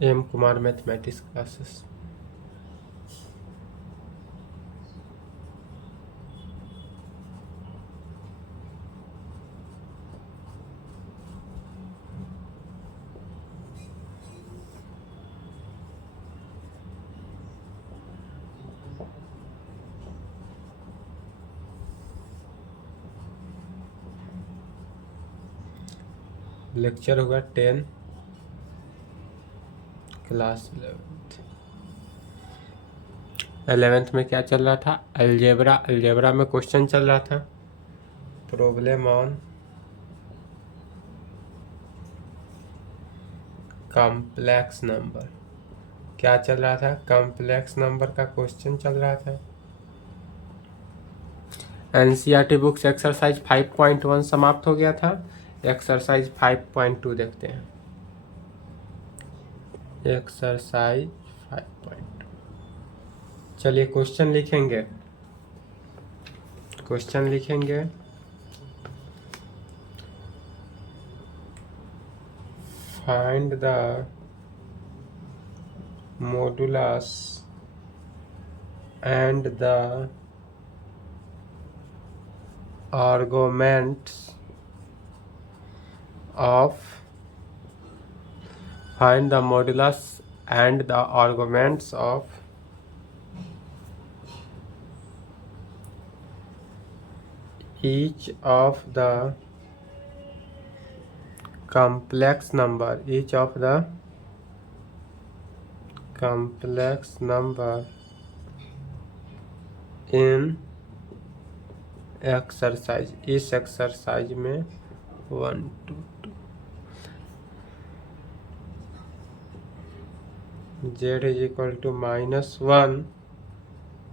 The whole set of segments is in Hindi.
M Kumar mathematics classes. Lecture होगा 10 क्लास 11th में क्या चल रहा था? अलजेब्रा में क्वेश्चन चल रहा था, प्रॉब्लम ऑन कॉम्प्लेक्स नंबर। क्या चल रहा था? कॉम्प्लेक्स नंबर का क्वेश्चन चल रहा था। एनसीईआरटी बुक्स एक्सरसाइज 5.1 समाप्त हो गया था। एक्सरसाइज 5.2 देखते हैं। एक्सरसाइज 5.2, चलिए क्वेश्चन लिखेंगे। Find the modulus and the arguments of find the modulus and the arguments of each of the complex number in exercise। इस एक्सरसाइज में 1 2 z is equal to -1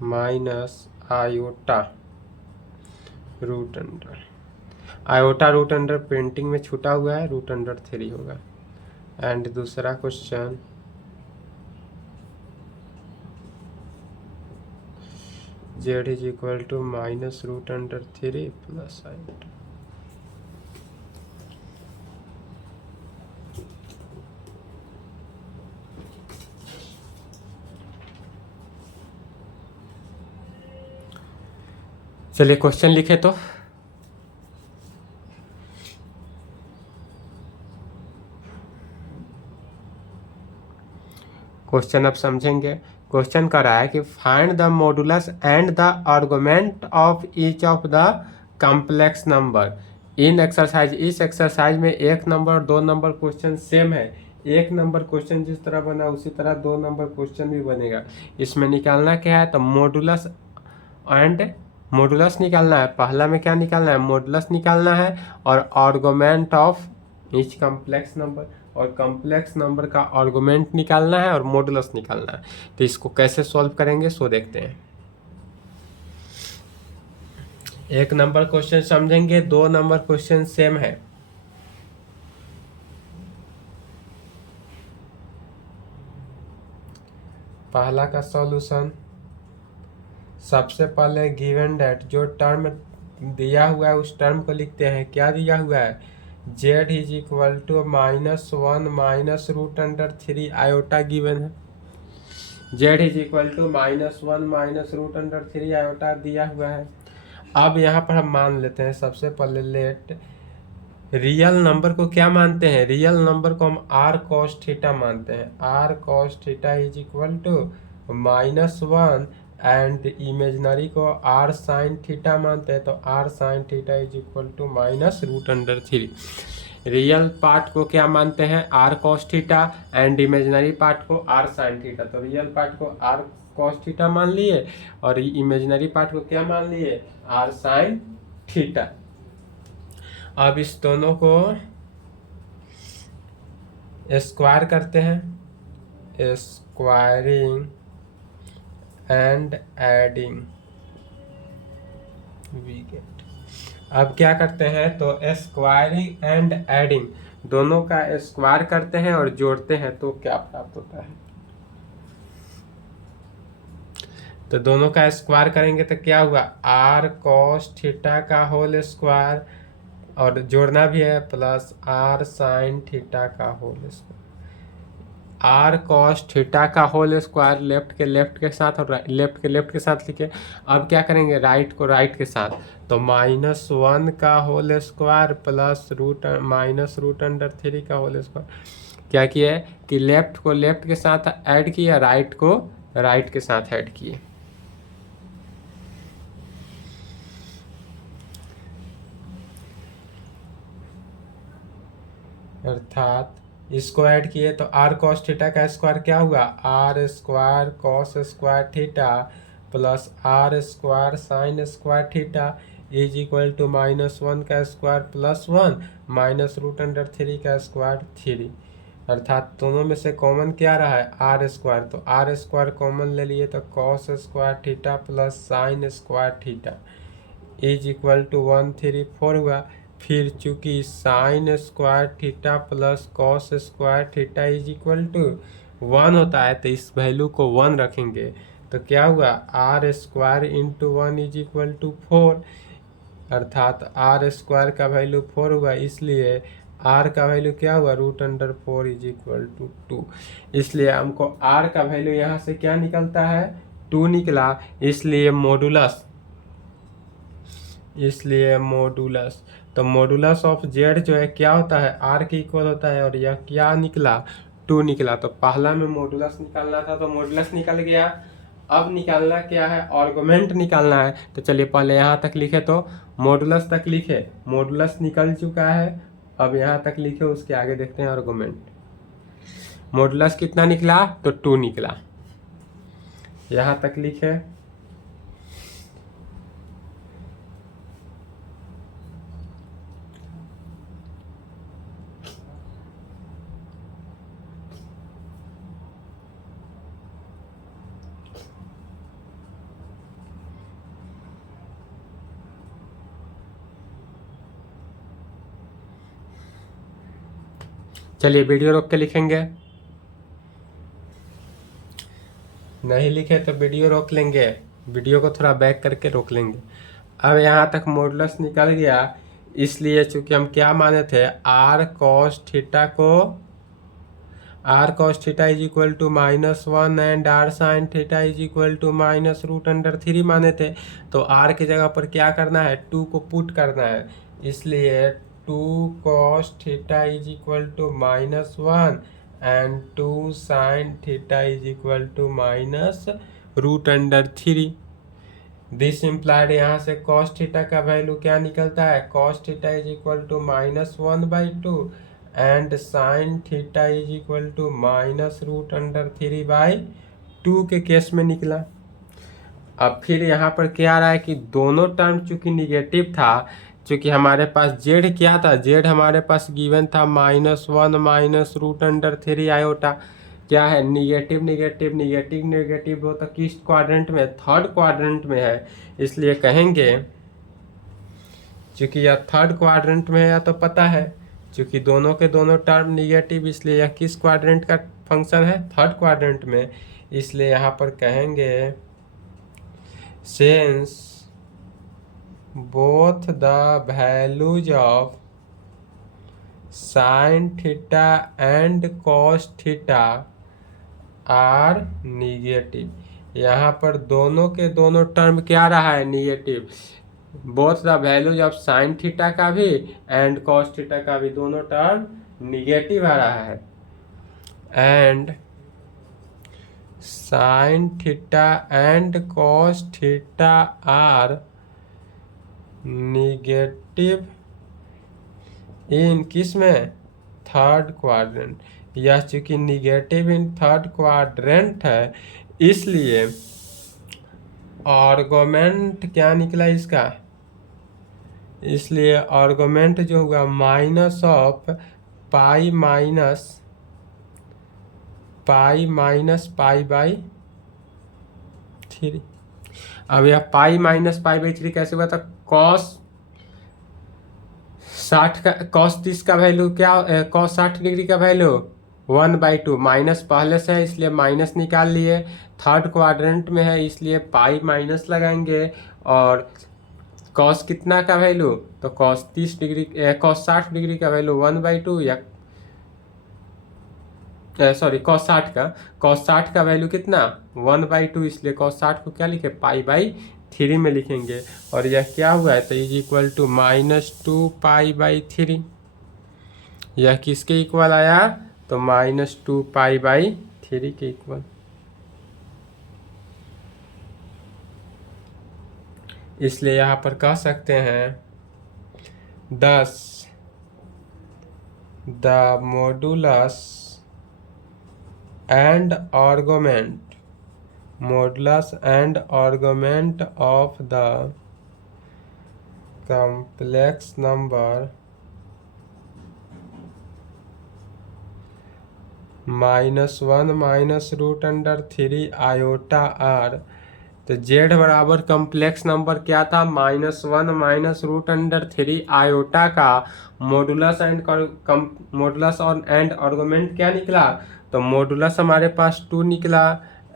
minus iota root under. Iota root under painting में छूटा हुआ है, रूट अंडर 3 होगा। एंड दूसरा question z is equal to -√3 plus iota. चलिए क्वेश्चन लिखे तो क्वेश्चन अब समझेंगे। क्वेश्चन कर रहा है कि find the modulus and the argument of each of the complex number in exercise. इस एक्सरसाइज में 1 नंबर और 2 नंबर क्वेश्चन सेम है। 1 नंबर क्वेश्चन जिस तरह बना उसी तरह 2 नंबर क्वेश्चन भी बनेगा। इसमें निकालना क्या है? तो मॉडुलस एंड मॉडुलस निकालना है। पहला में क्या निकालना है? मॉडुलस निकालना है और argument of each complex number, और कॉम्प्लेक्स नंबर का आर्गुमेंट निकालना है और मॉडुलस निकालना है। तो इसको कैसे सॉल्व करेंगे सो देखते हैं। 1 नंबर क्वेश्चन समझेंगे, 2 नंबर क्वेश्चन सेम है। पहला का सॉल्यूशन, सबसे पहले गिवन डेट जो टर्म दिया हुआ है उस टर्म को लिखते हैं। क्या दिया हुआ है? z is equal to -1 minus √3 iota given है। z is equal to -1 minus √3 iota दिया हुआ है। अब यहाँ पर हम मान लेते हैं सबसे पहले लेट रियल नंबर को क्या मानते हैं? रियल नंबर को हम r cos थीटा मानते हैं। r cos theta is equal to -1 and imaginary को r sin थीटा मानते हैं, तो r sin theta is equal to -√3। Real part को क्या मानते हैं? r cos theta and imaginary part को r sin थीटा। तो रियल पार्ट को r cos थीटा मान लिए और इमेजनरी पार्ट को क्या मान लिए? r sin theta. अब इस दोनों को स्क्वायर करते हैं, squaring and adding we get. अब क्या करते हैं? तो स्क्वायरिंग एंड एडिंग दोनों का स्क्वायर करते हैं और जोड़ते हैं तो क्या प्राप्त होता है? तो दोनों का स्क्वायर करेंगे तो क्या हुआ? r cos थीटा का होल स्क्वायर, और जोड़ना भी है प्लस r sin थीटा का whole square. R cos theta का होल स्क्वायर लेफ्ट के लेफ्ट के साथ और लेफ्ट के लेफ्ट के साथ लिखे। अब क्या करेंगे, राइट को राइट के साथ, तो -1 का होल स्क्वायर प्लस -√3 का होल स्क्वायर। क्या किया है कि लेफ्ट को लेफ्ट के साथ ऐड किया, राइट को राइट के साथ ऐड किए। अर्थात इसको ऐड किए तो आर कॉस थीटा का स्क्वायर क्या हुआ, R square cos square theta plus R square sine square theta is equal to -1 का स्क्वायर प्लस 1 -√3 का स्क्वायर 3। अर्थात दोनों में से कॉमन क्या रहा है, आर स्क्वायर, तो आर स्क्वायर कॉमन ले लिए तो cos square theta plus sine square theta is equal to 134 हुआ। फिर चूंकि sine square theta plus cos square theta is equal to 1 होता है, तो इस वैल्यू को 1 रखेंगे तो क्या हुआ, R square into 1 is equal to 4। अर्थात आर स्क्वायर का वैल्यू 4 हुआ, इसलिए आर का वैल्यू क्या हुआ, √4 इज इक्वल टू 2। इसलिए हमको आर का वैल्यू यहाँ से क्या निकलता है, 2 निकला। इसलिए मोडुलस तो मोडुलस ऑफ जेड जो है क्या होता है, आर के इक्वल होता है, और यह क्या निकला, 2 निकला। तो पहला में मोडुलस निकालना था तो मोडुलस निकल गया। अब निकालना क्या है, आर्गुमेंट निकालना है। तो चलिए पहले यहाँ तक लिखे, तो मोडुलस तक लिखे, मोडुलस निकल चुका है। अब यहाँ तक लिखे, उसके आगे देखते हैं आर्गुमेंट। मोडुलस कितना निकला, तो 2 निकला। यहाँ तक लिखे, चलिए वीडियो रोक के लिखेंगे, नहीं लिखे तो वीडियो रोक लेंगे, वीडियो को थोड़ा बैक करके रोक लेंगे। अब यहाँ तक मॉडुलस निकल गया, इसलिए चूंकि हम क्या माने थे, R cos theta is equal to -1 and R sine theta is equal to -√3 माने थे। तो आर की जगह पर क्या करना है, 2 को पुट करना है, इसलिए 2 cos theta is equal to -1 and 2 sine theta is equal to -√3। This implied, यहाँ से cos थीटा का वैल्यू क्या निकलता है, cos theta is equal to -1/2 and sine theta is equal to -√3/2 के केस में निकला। अब फिर यहाँ पर क्या आ रहा है कि दोनों टर्म चूंकि निगेटिव था, चूंकि हमारे पास जेड क्या था, जेड हमारे पास गिवन था -1 -√3 आयोटा। क्या है, निगेटिव निगेटिव निगेटिव निगेटिव, वो तो किस क्वाड्रेंट में, थर्ड क्वाड्रेंट में है। इसलिए कहेंगे चूंकि यह थर्ड क्वाड्रेंट में है, या तो पता है चूंकि दोनों के दोनों टर्म निगेटिव, इसलिए यह किस क्वाड्रेंट का फंक्शन है, थर्ड क्वाड्रेंट में। इसलिए यहाँ पर कहेंगे since both the values of sin theta and cos theta are negative, यहाँ पर दोनों के दोनों टर्म क्या रहा है, negative. Both the values of sine theta का भी एंड कॉस थीटा का भी दोनों टर्म निगेटिव आ रहा है, and sine theta and cos theta are negative in किस में, थर्ड क्वाड्रेंट। यह चूंकि निगेटिव इन थर्ड क्वाड्रेंट है, इसलिए आर्गुमेंट क्या निकला इसका, इसलिए आर्गुमेंट जो होगा माइनस ऑफ पाई बाई 3। अब यह पाई बाई 3 कैसे हुआ था, cos 30 का वैल्यू क्या, cos 60 डिग्री का वैल्यू 1/2, माइनस पहले से है इसलिए माइनस निकाल लिए, थर्ड क्वाड्रेंट में है इसलिए पाई माइनस लगाएंगे, और cos कितना का वैल्यू, तो cos 60 डिग्री का वैल्यू 1/2 या सॉरी cos 60 का वैल्यू कितना 1/2, इसलिए cos 60 को क्या लिखे π/3 में लिखेंगे। और यह क्या हुआ है तो इज इक्वल टू -2 π/3। यह किसके इक्वल आया तो -2 π/3 के इक्वल। इसलिए यहाँ पर कह सकते हैं 10 the modulus and argument of the complex number -1 -√3 iota r। तो z बराबर कम्प्लेक्स नंबर क्या था -1 -√3 आयोटा का मॉडुलस और एंड आर्गुमेंट क्या निकला तो मॉडुलस हमारे पास 2 निकला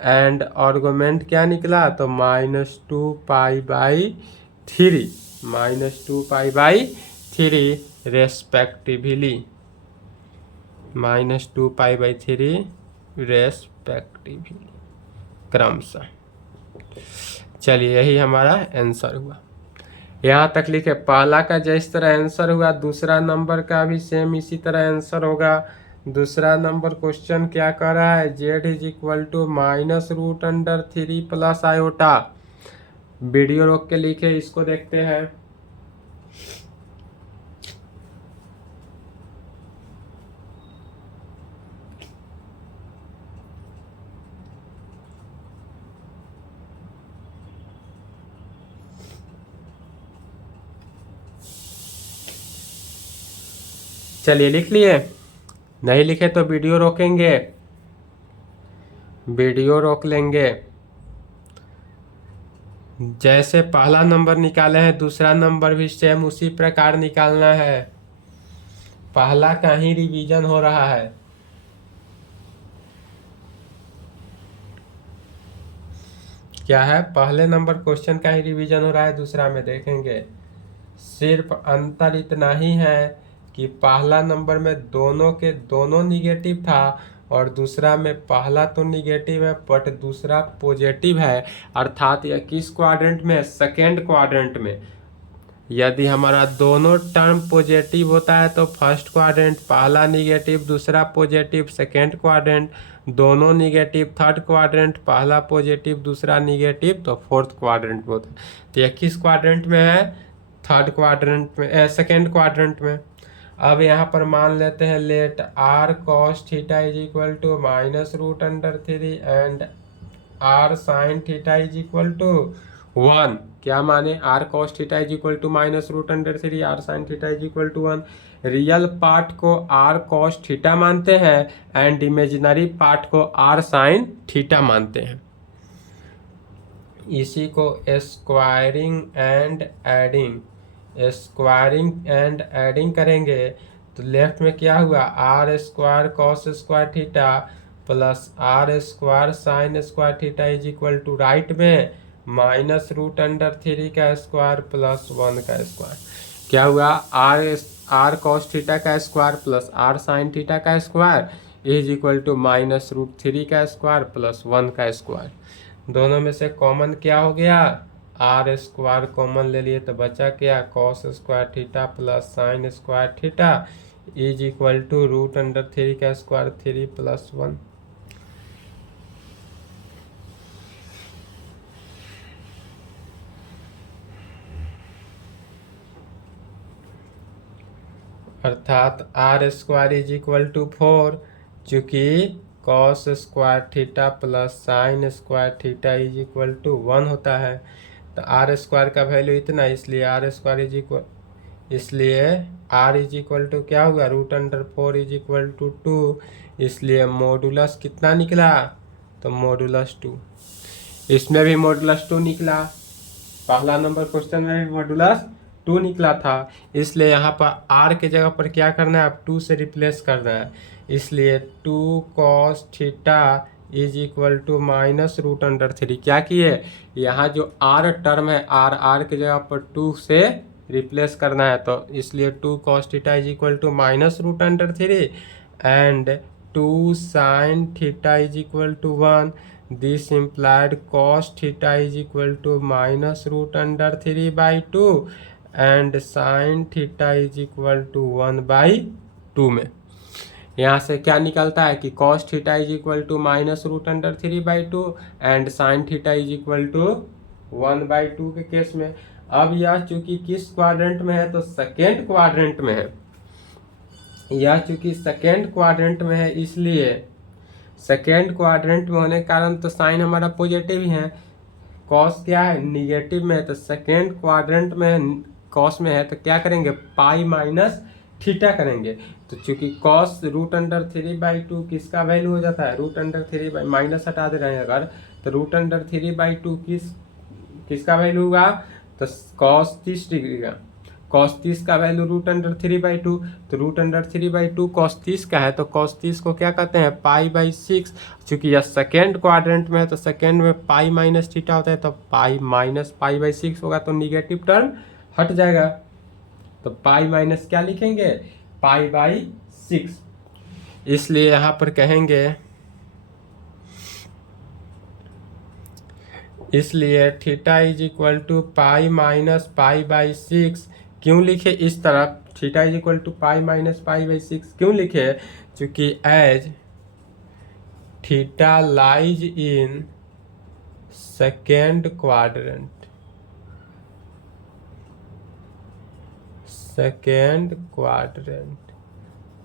एंड आर्गुमेंट क्या निकला तो -2 π/3 -2 π/3 रेस्पेक्टिवली -2 π/3 रेस्पेक्टिवली क्रमशः। चलिए यही हमारा आंसर हुआ। यहाँ तक लिखे पहला का जिस तरह आंसर हुआ दूसरा नंबर का भी सेम इसी तरह आंसर होगा। दूसरा नंबर क्वेश्चन क्या कर रहा है z is equal to -√3 plus iota. Video रोक के लिखे इसको देखते हैं। चलिए लिख लिए, नहीं लिखे तो वीडियो रोकेंगे, वीडियो रोक लेंगे। जैसे पहला नंबर निकाले हैं दूसरा नंबर भी सेम उसी प्रकार निकालना है। पहला का ही रिवीजन हो रहा है। क्या है पहले नंबर क्वेश्चन का ही रिवीजन हो रहा है, दूसरा में देखेंगे। सिर्फ अंतर इतना ही है कि पहला नंबर में दोनों के दोनों निगेटिव था और दूसरा में पहला तो निगेटिव है बट दूसरा पॉजिटिव है। अर्थात यह किस क्वाड्रेंट में सेकेंड क्वाड्रेंट में। यदि हमारा दोनों टर्म पॉजिटिव होता है तो फर्स्ट क्वाड्रेंट, पहला निगेटिव दूसरा पॉजिटिव सेकेंड क्वाड्रेंट, दोनों निगेटिव थर्ड क्वाड्रेंट, पहला पॉजिटिव दूसरा निगेटिव तो फोर्थ क्वाड्रेंट में होता है। तो यह किस क्वाड्रेंट में है थर्ड क्वाड्रेंट में, सेकेंड क्वाड्रेंट में। अब यहाँ पर मान लेते हैं let r cos theta is equal to -√3 and r sin theta is equal to 1। क्या माने r cos theta is equal to -√3 r sin theta is equal to 1। Real part को r cos थीटा मानते हैं एंड इमेजिनरी पार्ट को r sin थीटा मानते हैं। इसी को स्क्वायरिंग एंड एडिंग करेंगे तो लेफ्ट में क्या हुआ r² cos square theta plus r² sin square theta is equal to right में -√3 का स्क्वायर प्लस 1 का स्क्वायर। क्या हुआ r cos थीटा का square plus r sin theta का स्क्वायर इज इक्वल टू -√3 का स्क्वायर प्लस 1 का स्क्वायर। दोनों में से कॉमन क्या हो गया r² कॉमन ले लिए तो बचा क्या cos square theta plus sin square theta is equal to √3 का स्क्वायर 3 प्लस 1। अर्थात r² इज इक्वल टू 4 चूंकि cos square theta plus sin square theta is equal to 1 होता है तो r² का वैल्यू इतना, इसलिए r² इज इक्वल टू क्या हुआ √4 इज इक्वल टू 2। इसलिए मॉडुलस कितना निकला तो मॉडुलस 2। इसमें भी मॉडुलस 2 निकला, पहला नंबर क्वेश्चन में भी मॉडुलस 2 निकला था। इसलिए यहाँ पर r के जगह पर क्या करना है अब 2 से रिप्लेस करना है। इसलिए 2 cos theta is equal to -√3। क्या किए यहाँ जो r टर्म है r के जगह पर 2 से रिप्लेस करना है तो इसलिए 2 cos theta is equal to -√3 and 2 2 sin theta is equal to 1. This implied cos theta is equal to minus root under 3 by 2 and sin theta is equal to 1 by 2 में यहाँ से क्या निकलता है कि cos theta is equal to minus root under 3 by 2 and sine theta is equal to 1 by 2 के केस में। अब यह चूंकि किस क्वाड्रेंट में है तो सेकेंड क्वाड्रेंट में है। यह चूंकि सेकेंड क्वाड्रेंट में है इसलिए सेकेंड क्वाड्रेंट में होने के कारण तो साइन हमारा पॉजिटिव ही है, कॉस क्या है निगेटिव में है, तो सेकेंड क्वाड्रेंट में कॉस में है तो क्या करेंगे पाई माइनस थीटा करेंगे। तो चूंकि कॉस रूट अंडर 3 बाई 2 किसका वैल्यू हो जाता है रूट अंडर 3 बाई माइनस हटा दे रहे हैं अगर तो रूट अंडर 3 बाई 2 किसका वैल्यू होगा तो कॉस 30 डिग्री का। कॉस 30 का वैल्यू रूट अंडर 3 बाई 2 तो रूट अंडर 3 बाई 2 कॉस 30 का है तो कॉस 30 को क्या कहते हैं पाई बाई 6। चूंकि यह सेकेंड क्वाड्रेंट में है तो सेकेंड में पाई माइनस थीटा होता है तो पाई माइनस पाई बाई 6 होगा तो निगेटिव टर्म हट जाएगा। तो पाई माइनस क्या लिखेंगे पाई बाई 6। इसलिए यहाँ पर कहेंगे इसलिए theta is equal to pi minus pi by 6 क्यों लिखे इस तरफ theta is equal to pi minus pi by 6 क्यों लिखे क्योंकि as theta lies in second quadrant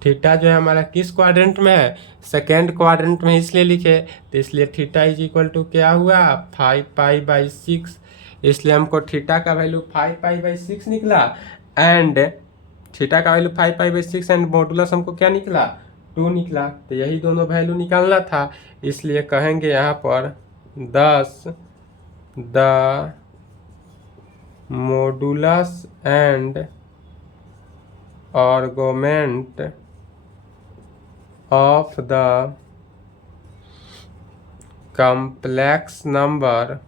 theta जो है हमारा किस क्वाड्रेंट में है सेकेंड क्वाड्रेंट में इसलिए लिखे तो इसलिए थीटा इज इक्वल टू क्या हुआ 5 पाई बाई 6। इसलिए हमको थीटा का वैल्यू 5 पाई बाई 6 निकला एंड थीटा का value 5 pi by 6 and modulus हमको क्या निकला 2 निकला। तो यही दोनों वैल्यू निकालना था इसलिए कहेंगे यहाँ पर 10 the modulus and argument of the complex number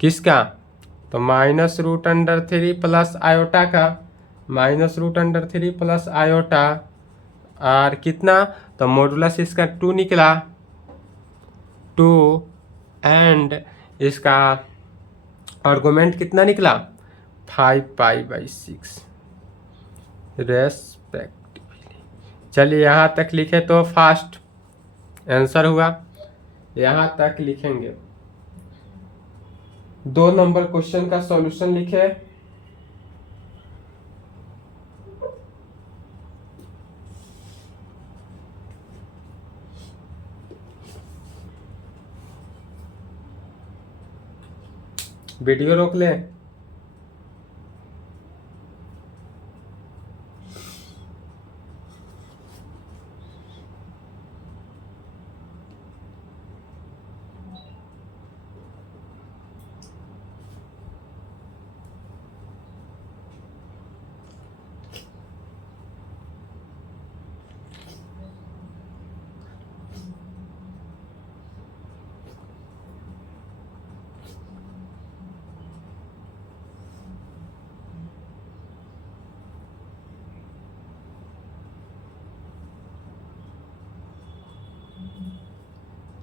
किसका तो minus root under 3 plus iota का minus root under 3 plus iota और कितना तो मॉडुलस इसका 2 निकला 2 एंड इसका आर्गुमेंट कितना निकला 5 पाई बाई 6 रेस्पेक्टिवली। चलिए यहाँ तक लिखे तो फास्ट आंसर हुआ। यहाँ तक लिखेंगे 2 नंबर क्वेश्चन का सॉल्यूशन लिखे। वीडियो रोक लें।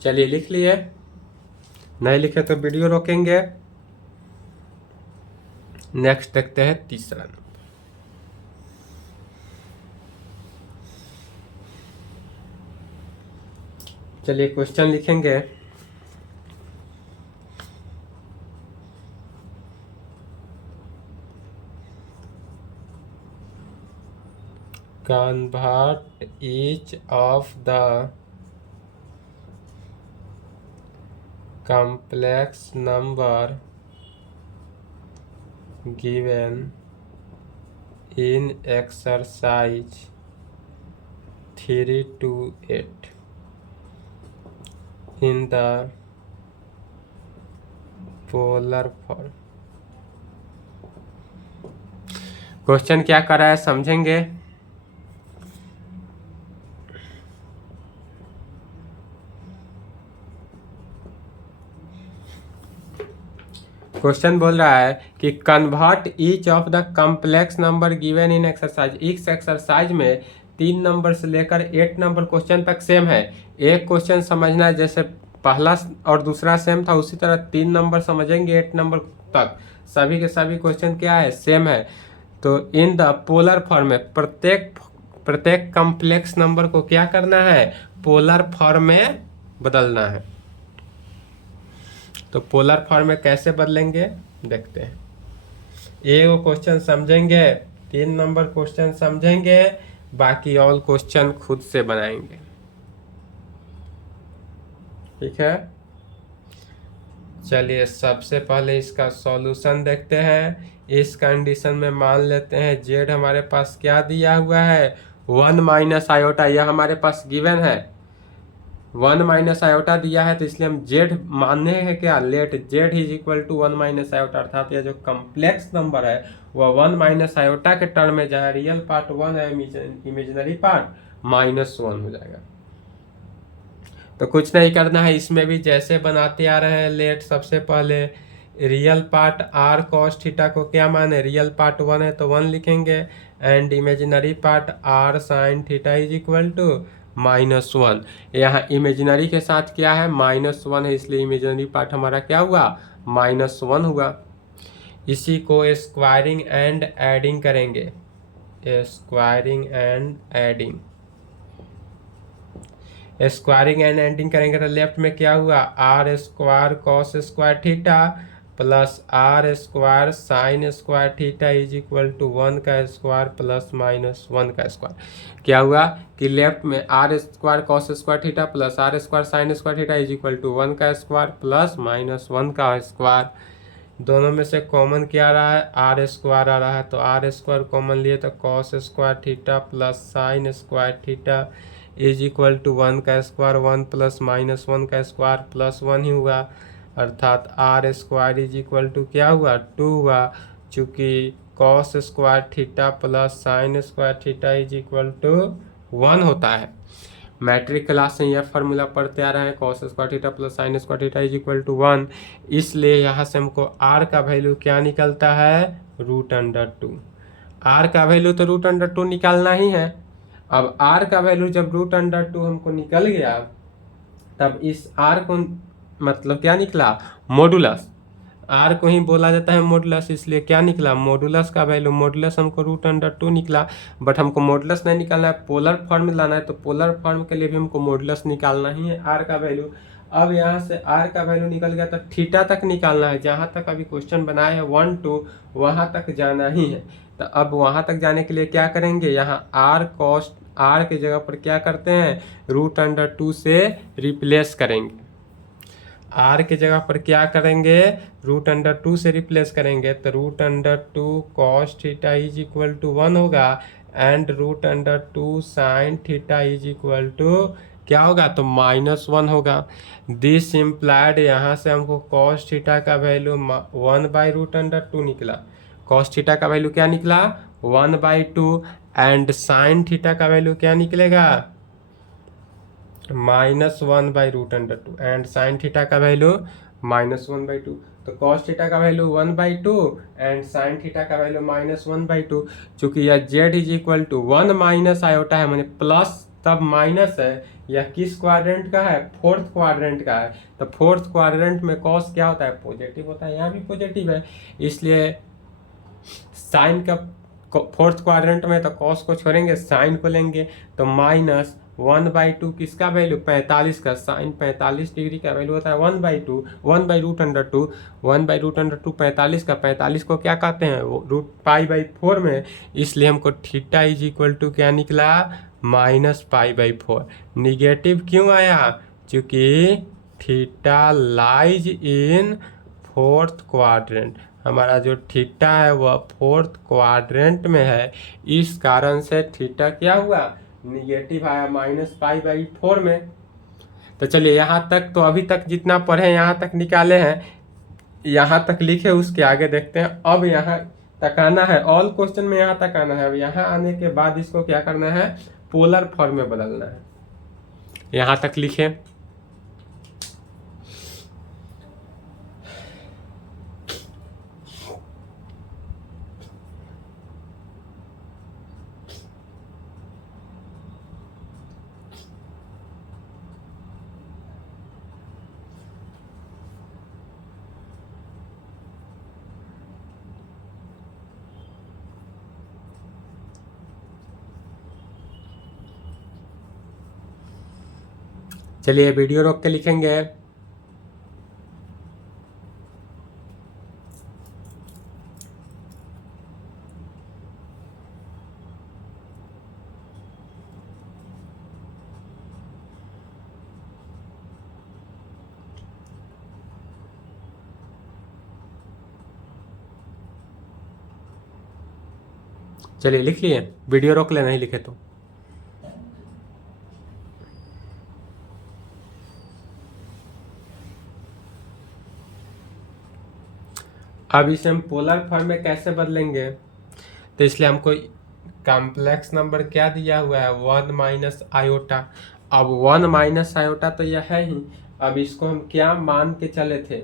चलिए लिख लिए, नहीं लिखे तो वीडियो रोकेंगे। नेक्स्ट देखते हैं तीसरा नंबर। चलिए क्वेश्चन लिखेंगे। Convert each of the complex number given in exercise 3 to 8 in the polar form। Question क्या कर रहा है समझेंगे। क्वेश्चन बोल रहा है कि convert each of the complex number given in exercise. इस एक्सरसाइज में 3 नंबर से लेकर 8 नंबर क्वेश्चन तक सेम है। एक क्वेश्चन समझना है जैसे पहला और दूसरा सेम था, उसी तरह 3 नंबर समझेंगे 8 नंबर तक, सभी के सभी क्वेश्चन क्या है, सेम है। तो इन द पोलर फॉर्म में प्रत्येक कॉम्प्लेक्स नंबर को क्या करना है, पोलर फॉर्म में बदलना है। तो पोलर फॉर्म में कैसे बदलेंगे देखते हैं। एक क्वेश्चन समझेंगे, 3 नंबर क्वेश्चन समझेंगे, बाकी ऑल क्वेश्चन खुद से बनाएंगे। ठीक है, चलिए सबसे पहले इसका सॉल्यूशन देखते हैं। इस कंडीशन में मान लेते हैं जेड हमारे पास क्या दिया हुआ है, 1 माइनस आयोटा, यह हमारे पास गिवन है। 1 माइनस आयोटा दिया है, तो इसलिए हम जेड मानने हैं क्या, let Z is equal to 1 minus iota, अर्थात यह जो कम्प्लेक्स नंबर है वह 1 माइनस आयोटा के टर्म में, जहाँ रियल पार्ट 1 है, इमेजिनरी पार्ट -1 हो जाएगा। तो कुछ नहीं करना है, इसमें भी जैसे बनाते आ रहे हैं लेट, सबसे पहले real part r cos theta को क्या माने, रियल पार्ट 1 है तो 1 लिखेंगे, and imaginary part r sin theta is equal to -1। यहाँ इमेजिनरी के साथ क्या है, -1 है, इसलिए इमेजिनरी पार्ट हमारा क्या हुआ, -1 हुआ। इसी को स्क्वायरिंग एंड एडिंग करेंगे, squaring and adding, squaring and adding करेंगे तो लेफ्ट में क्या हुआ, R square cos square theta plus R square sine square theta is equal to 1 का स्क्वायर प्लस -1 का स्क्वायर। क्या हुआ कि लेफ्ट में R square cos square theta plus R square sine square theta is equal to 1 का स्क्वायर प्लस -1 का स्क्वायर। दोनों में से कॉमन क्या आ रहा है, आर स्क्वायर आ रहा है, तो आर स्क्वायर कॉमन लिए तो cos square theta plus sine square theta is equal to 1 का स्क्वायर, 1 प्लस -1 का स्क्वायर प्लस 1 ही हुआ, अर्थात R square is equal to क्या हुआ, 2 हुआ। चूँकि cos square theta plus sine square theta is equal to 1 होता है। मैट्रिक क्लास से यह फार्मूला पढ़ते आ रहे हैं, cos square theta plus sine square theta is equal to 1, इसलिए यहाँ से हमको r का वैल्यू क्या निकलता है, √2। r का वैल्यू तो √2 निकालना ही है। अब r का वैल्यू जब √2 हमको निकल गया, तब इस r को मतलब क्या निकला, मॉडुलस, r को ही बोला जाता है मॉडुलस, इसलिए क्या निकला, मॉडुलस का वैल्यू, मॉडुलस हमको √2 निकला। बट हमको मॉडुलस नहीं निकालना है, पोलर फॉर्म में लाना है, तो पोलर फॉर्म के लिए भी हमको मॉडुलस निकालना ही है r का वैल्यू। अब यहाँ से r का वैल्यू निकल गया तो थीटा तक निकालना है, जहाँ तक अभी क्वेश्चन बनाया है 1 2 वहाँ तक जाना ही है। तो अब वहाँ तक जाने के लिए क्या करेंगे, यहाँ r cos r के जगह पर क्या करते हैं, √2 से रिप्लेस करेंगे, r के जगह पर क्या करेंगे, √2 से रिप्लेस करेंगे, तो √2 cos theta is equal to 1 होगा, and √2 sine theta is equal to क्या होगा, तो -1 होगा। दिस इम्प्लाइड, यहाँ से हमको cos थीटा का वैल्यू 1/√2 निकला, cos थीटा का वैल्यू क्या निकला, 1/2, एंड साइन थीटा का वैल्यू क्या निकलेगा, -1/√2, एंड साइन थीटा का वैल्यू -1/2। तो कॉस थीटा का वैल्यू 1/2 एंड साइन थीटा का वैल्यू -1/2। चूंकि यह z is equal to 1 minus iota है, मैंने प्लस तब माइनस है, यह किस क्वाड्रेंट का है, फोर्थ क्वाड्रेंट का है। तो फोर्थ क्वाड्रेंट में कॉस क्या होता है, पॉजिटिव होता है, यहाँ भी पॉजिटिव है, इसलिए साइन का फोर्थ क्वाड्रेंट में तो कॉस को छोड़ेंगे, साइन को लेंगे, तो -1/2 किसका वैल्यू, 45 का, साइन 45 डिग्री का वैल्यू होता है 1/2, 1/√2, 1/√2 45 का, 45 को क्या कहते हैं, वो √π/4 में, इसलिए हमको थीटा इज इक्वल टू क्या निकला, -π/4। निगेटिव क्यों आया, क्योंकि theta lies in fourth quadrant, हमारा जो थीटा है वह फोर्थ क्वाड्रेंट में है, इस कारण से थीटा क्या हुआ, निगेटिव आया, -π/4 में। तो चलिए यहाँ तक तो अभी तक जितना पढ़े यहाँ तक निकाले हैं, यहाँ तक लिखे, उसके आगे देखते हैं। अब यहाँ तक आना है, ऑल क्वेश्चन में यहाँ तक आना है। अब यहाँ आने के बाद इसको क्या करना है, पोलर फॉर्म में बदलना है। यहाँ तक लिखे, चलिए वीडियो रोक के लिखेंगे। चलिए लिख लिए, वीडियो रोक ले, नहीं लिखे तो। अब इसे हम पोलर फॉर्म में कैसे बदलेंगे, तो इसलिए हमको कॉम्प्लेक्स नंबर क्या दिया हुआ है, 1 माइनस आयोटा। अब 1 माइनस आयोटा तो यह है ही। अब इसको हम क्या मान के चले थे,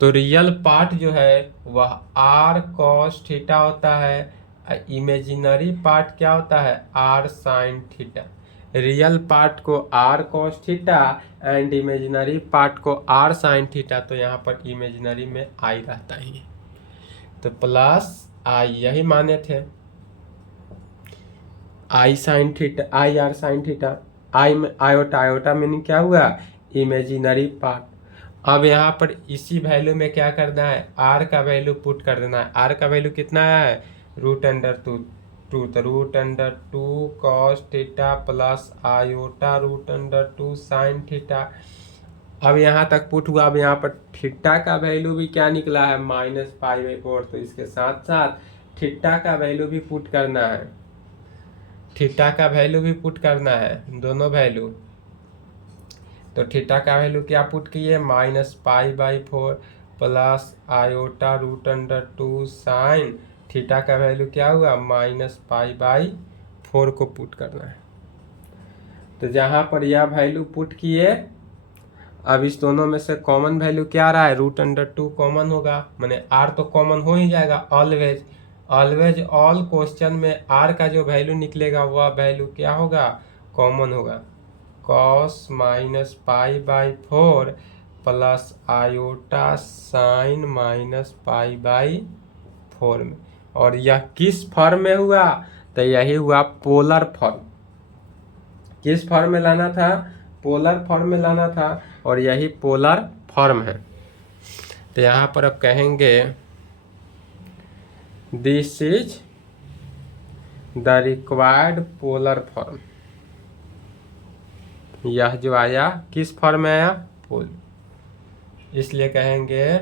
तो रियल पार्ट जो है वह आर कॉस थीटा होता है, इमेजिनरी पार्ट क्या होता है, R sine theta. Real part को R cos theta and imaginary part को आर साइन थीटा, तो यहाँ पर इमेजिनरी में आई रहता ही, तो प्लस आई, यही माने थे, I sine theta, I R sine theta, I में आयोटा, आयोटा मीनिंग क्या हुआ, इमेजिनरी पार्ट। अब यहाँ पर इसी वैल्यू में क्या करना है, आर का वैल्यू पुट कर देना है। आर का वैल्यू कितना है, √2, तो √2 cos theta plus iota √2 sine theta. अब यहाँ तक पुट हुआ। अब यहाँ पर थीटा का वैल्यू भी क्या निकला है, -π/4, तो इसके साथ साथ थीटा का वैल्यू भी पुट करना है, थीटा का वैल्यू भी पुट करना है, दोनों वैल्यू। तो थीटा का वैल्यू क्या पुट किए, -π/4 प्लस आयोटा √2 साइन, थीटा का वैल्यू क्या हुआ, -π/4 को पुट करना है। तो जहाँ पर यह वैल्यू पुट किए, अब इस दोनों में से कॉमन वैल्यू क्या आ रहा है, √2 कॉमन होगा, माने आर तो कॉमन हो ही जाएगा, ऑलवेज ऑलवेज ऑल क्वेश्चन में आर का जो वैल्यू निकलेगा वह वैल्यू क्या होगा, कॉमन होगा, cos -π/4 प्लस आयोटा साइन -π/4 में। और यह किस फॉर्म में हुआ, तो यही हुआ पोलर फॉर्म। किस फॉर्म में लाना था, पोलर फॉर्म में लाना था, और यही पोलर फॉर्म है। तो यहाँ पर अब कहेंगे this is the required polar form. यह जो आया किस फॉर्म में आया, पोल, इसलिए कहेंगे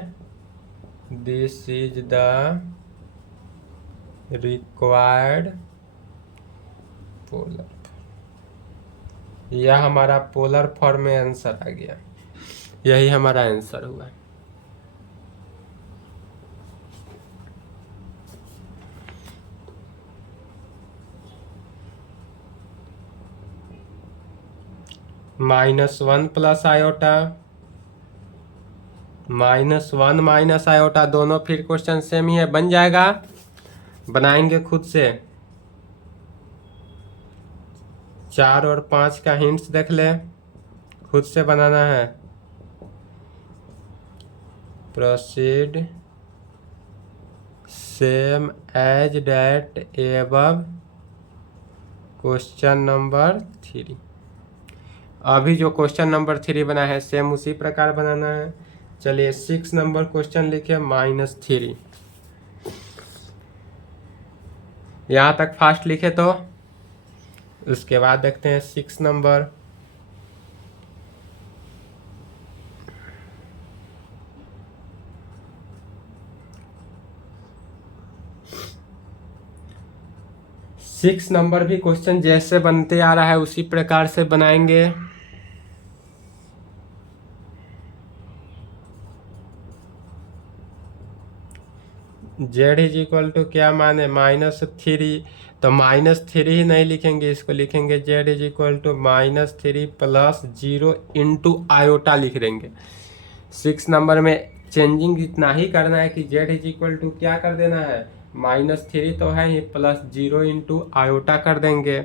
this is the required polar. यह हमारा पोलर फॉर्म में आंसर आ गया, यही हमारा आंसर हुआ। -1 प्लस आयोटा, -1 माइनस आयोटा, दोनों फिर क्वेश्चन सेम ही है, बन जाएगा, बनाएंगे खुद से। 4 और 5 का हिंट्स देख ले, खुद से बनाना है। Proceed same as that above question number 3। अभी जो क्वेश्चन नंबर 3 बना है सेम उसी प्रकार बनाना है। चलिए 6 नंबर क्वेश्चन लिखे, -3। यहाँ तक फास्ट लिखे, तो उसके बाद देखते हैं 6 नंबर। सिक्स नंबर भी क्वेश्चन जैसे बनते आ रहा है उसी प्रकार से बनाएंगे। जेड इज इक्वल टू क्या माने, -3, तो -3 ही नहीं लिखेंगे, इसको लिखेंगे Z is equal to -3 plus 0 into iota लिख देंगे। 6 नंबर में चेंजिंग इतना ही करना है कि जेड इज इक्वल टू क्या कर देना है, -3 तो है ही, प्लस 0 इंटू आयोटा कर देंगे।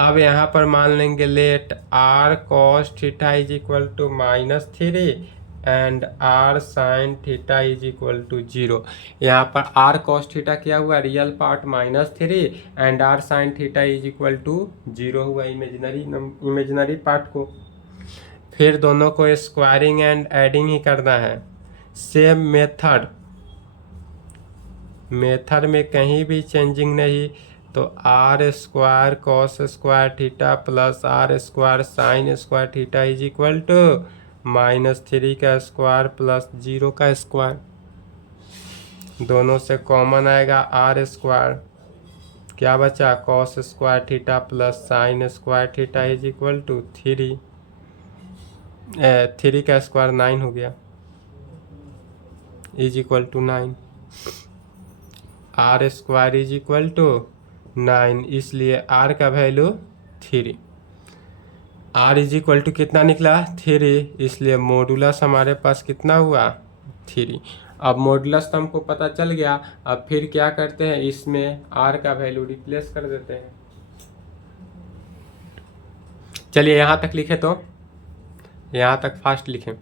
अब यहाँ पर मान लेंगे let R cos theta is equal to -3 and R sine theta is equal to 0। यहाँ पर आर कॉस थीटा क्या हुआ, real part -3 and R sine theta is equal to 0 हुआ इमेजिनरी पार्ट को। फिर दोनों को स्क्वायरिंग एंड एडिंग ही करना है। सेम मेथड में कहीं भी चेंजिंग नहीं, तो R square cos square theta plus R square sine square theta is equal to -3 का स्क्वायर प्लस 0 का स्क्वायर। दोनों से कॉमन आएगा आर स्क्वायर, क्या बचा cos square theta plus sine square theta is equal to 3 का स्क्वायर 9 हो गया is equal to 9। R square is equal to 9, इसलिए आर का value 3। R is equal to कितना निकला 3, इसलिए मॉडुलस हमारे पास कितना हुआ 3। अब मॉडुलस तो हमको पता चल गया। अब फिर क्या करते हैं, इसमें आर का वैल्यू रिप्लेस कर देते हैं। चलिए यहाँ तक लिखे, तो यहाँ तक फास्ट लिखें।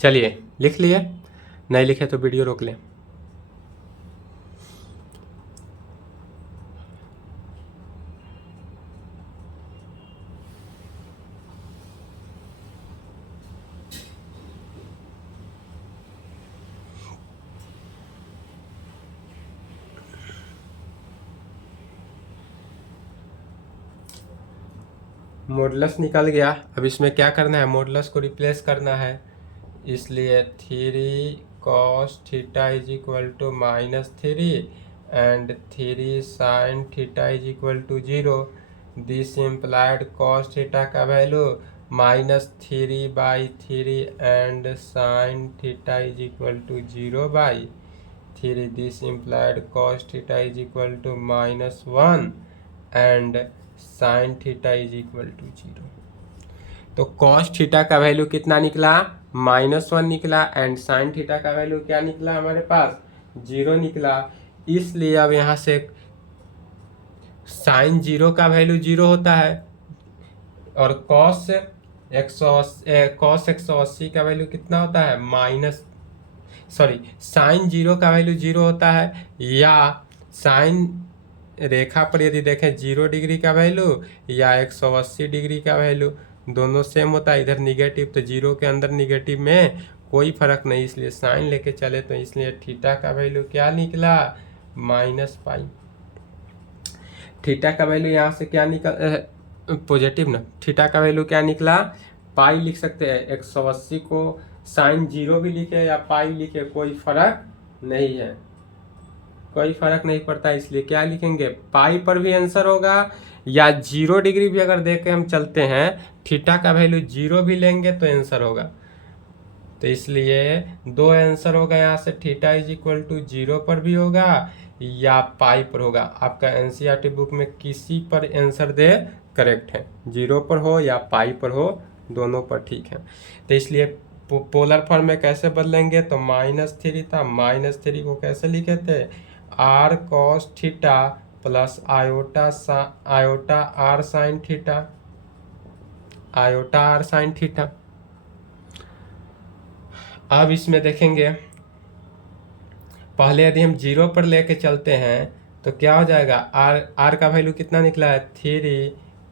चलिए लिख लिए, नहीं लिखे तो वीडियो रोक लें। मॉडुलस निकल गया। अब इसमें क्या करना है, मॉडुलस को रिप्लेस करना है, इसलिए 3 cos theta is equal to -3 and 3 sine theta is equal to 0। This implied cos theta का value -3/3 and sine theta is equal to 0/3। This implied cos theta is equal to -1 and sine theta is equal to 0। तो कॉस थीटा का वैल्यू कितना निकला -1 निकला एंड साइन थीटा का वैल्यू क्या निकला हमारे पास 0 निकला। इसलिए अब यहाँ से साइन 0 का वैल्यू 0 होता है और कॉस 180 का वैल्यू कितना होता है साइन 0 का वैल्यू 0 होता है, या साइन रेखा पर यदि देखें 0 डिग्री का वैल्यू या 180 डिग्री का वैल्यू दोनों सेम होता है। इधर निगेटिव, तो 0 के अंदर निगेटिव में कोई फर्क नहीं, इसलिए साइन लेके चले, तो इसलिए थीटा का वैल्यू क्या निकला -पाई। थीटा का वैल्यू यहाँ से क्या निकल पॉजिटिव ना, थीटा का वैल्यू क्या निकला पाई लिख सकते हैं। 180 को साइन 0 भी लिखे या पाई लिखे कोई फर्क नहीं है, कोई फर्क नहीं पड़ता, इसलिए क्या लिखेंगे पाई पर भी आंसर होगा, या 0 डिग्री भी अगर देख के हम चलते हैं थीटा का वैल्यू 0 भी लेंगे तो आंसर होगा। तो इसलिए 2 आंसर होगा यहाँ से, थीटा इज इक्वल टू 0 पर भी होगा या पाई पर होगा। आपका एनसीईआरटी बुक में किसी पर आंसर दे करेक्ट है, 0 पर हो या पाई पर हो, दोनों पर ठीक है। तो इसलिए पोलर फॉर्म में कैसे बदलेंगे, तो -3 था, -3 को कैसे लिखे थे R cos theta plus iota R sine theta, iota R sine theta. अब इसमें देखेंगे पहले यदि हम 0 पर लेके चलते हैं तो क्या हो जाएगा, आर का वैल्यू कितना निकला है 3,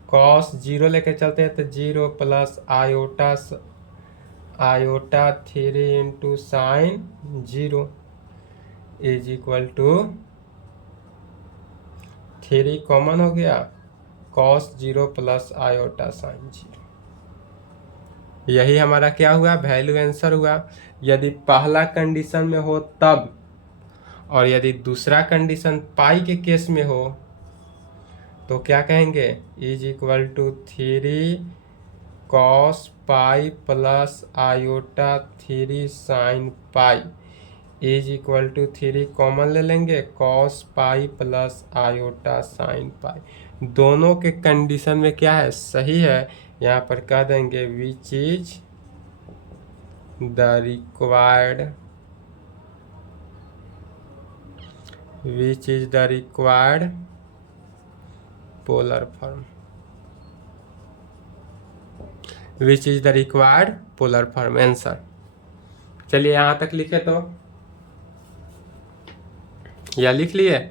कॉस 0 लेके चलते हैं तो 0 plus iota 3 into sine 0 is equal to 3 common हो गया, कॉस 0 प्लस आयोटा साइन 0। यही हमारा क्या हुआ वैल्यू आंसर हुआ। यदि पहला कंडीशन में हो तब, और यदि दूसरा कंडीशन पाई के केस में हो तो क्या कहेंगे is equal to 3 cos pi plus iota 3 sine pi is equal to 3 common ले लेंगे, cos pi plus iota sine pi. दोनों के कंडीशन में क्या है, सही है। यहाँ पर कह देंगे which is the required polar form, which is the required polar form answer. चलिए यहाँ तक लिखे तो, या लिख लिए?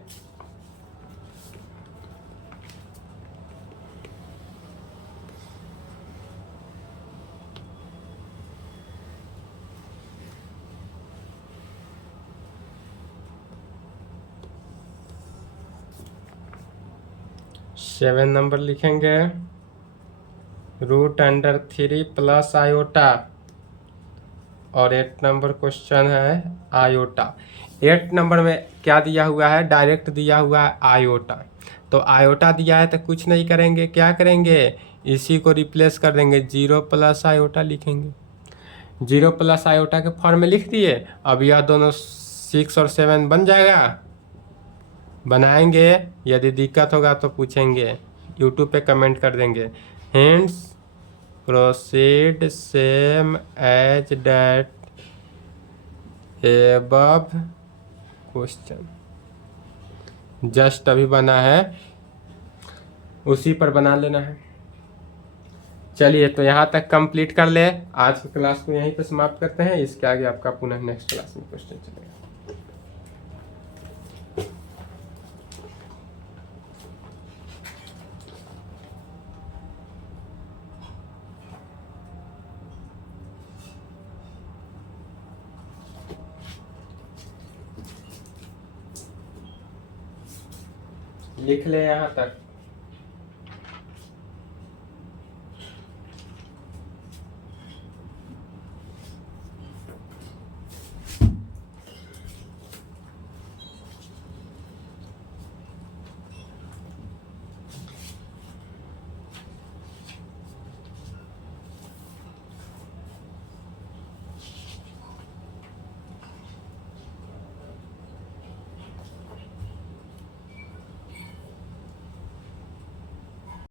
सेवन नंबर लिखेंगे √3 प्लस आयोटा, और 8 नंबर क्वेश्चन है आयोटा। 8 नंबर में क्या दिया हुआ है, डायरेक्ट दिया हुआ है आयोटा। तो आयोटा दिया है तो कुछ नहीं करेंगे, क्या करेंगे, इसी को रिप्लेस कर देंगे, 0 प्लस आयोटा लिखेंगे। 0 प्लस आयोटा के फॉर्म में लिख दिए। अब यह दोनों 6 और 7 बन जाएगा, बनाएंगे। यदि दिक्कत होगा तो पूछेंगे, यूट्यूब पे कमेंट कर देंगे। Hence proceed same as that above question, just अभी बना है उसी पर बना लेना है। चलिए तो यहाँ तक कंप्लीट कर ले। आज की क्लास को यहीं पे समाप्त करते हैं, इसके आगे आपका पुनः नेक्स्ट क्लास में क्वेश्चन चलेगा। लिख ले यहाँ तक।